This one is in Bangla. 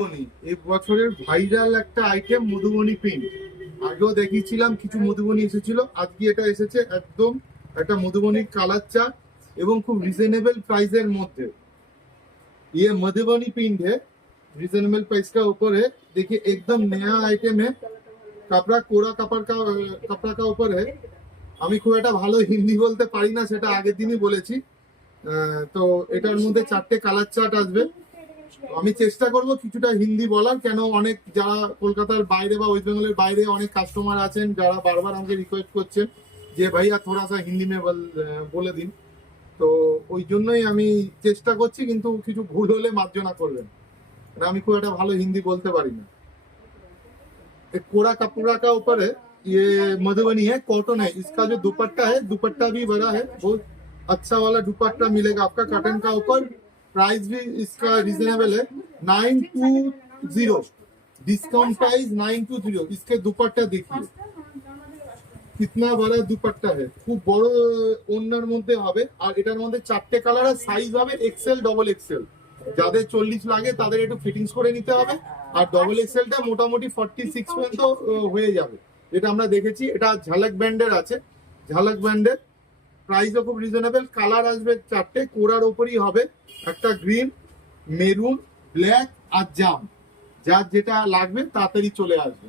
এই বছরের ভাইরাল একটা আইটেম মধুবনী প্রিন্ট। আগেও দেখিয়েছিলাম, কিছু মধুবনী এসেছিল, আজকে এটা এসেছে একদম একটা মধুবনীর কালার চার্ট এবং খুব রিজনেবল প্রাইসের মধ্যে। ये मधुबनी प्रिंट है, रिजनेबल प्राइस का ऊपर है। देखिए एकदम नया आइटम है, कपड़ा कोरा कपड़ा का ऊपर है। আমি খুব একটা ভালো হিন্দি বলতে পারি না, সেটা আগের দিনই বলেছি। তো এটার মধ্যে 4টে কালার চার্ট আসবে। আমি চেষ্টা করব কিছুটা হিন্দি বলার, কেন অনেক যারা কলকাতার বাইরে বা ওয়েস্ট বেঙ্গলের বাইরে অনেক কাস্টমার আছেন যারা বারবার আমাকে রিকোয়েস্ট করছেন যে ভাইয়া থোড়া সা হিন্দি মে বলে দিন। তো ওই জন্যই আমি চেষ্টা করছি, কিন্তু কিছু ভুল হলে মার্জনা করবেন, আমি খুব একটা ভালো হিন্দি বলতে পারি না। कोरा कपड़ा का ऊपर है, ये मधुबनी है, कॉटन है। इसका जो दुपट्टा है, दुपट्टा भी बड़ा है, बहुत अच्छा वाला दुपट्टा मिलेगा आपका कॉटन का ऊपर। प्राइस भी इसका रिजनेबल है, 920 डिस्काउंट प्राइस 920। इसके दुपट्टा देखिए कितना बड़ा दुपट्टा है, खूब বড় ওন্নার মধ্যে হবে। আর এটার মধ্যে 4টে কালার আর সাইজ হবে এক্সেল, ডবল এক্সেল। যাদের 40 লাগে তাদের একটু ফিটিংস করে নিতে হবে, আর ডবল এক্সেলটা মোটামুটি 46 পর্যন্ত হয়ে যাবে। এটা আমরা দেখেছি, এটা ঝালক ব্র্যান্ডের আছে। ঝালক ব্র্যান্ডের প্রাইসও খুব রিজনেবল। কালার আসবে 4টে, কোরার ওপরই হবে, একটা গ্রিন, মেরুন, ব্ল্যাক আর জাম। যার যেটা লাগবে তাড়াতাড়ি চলে আসবে।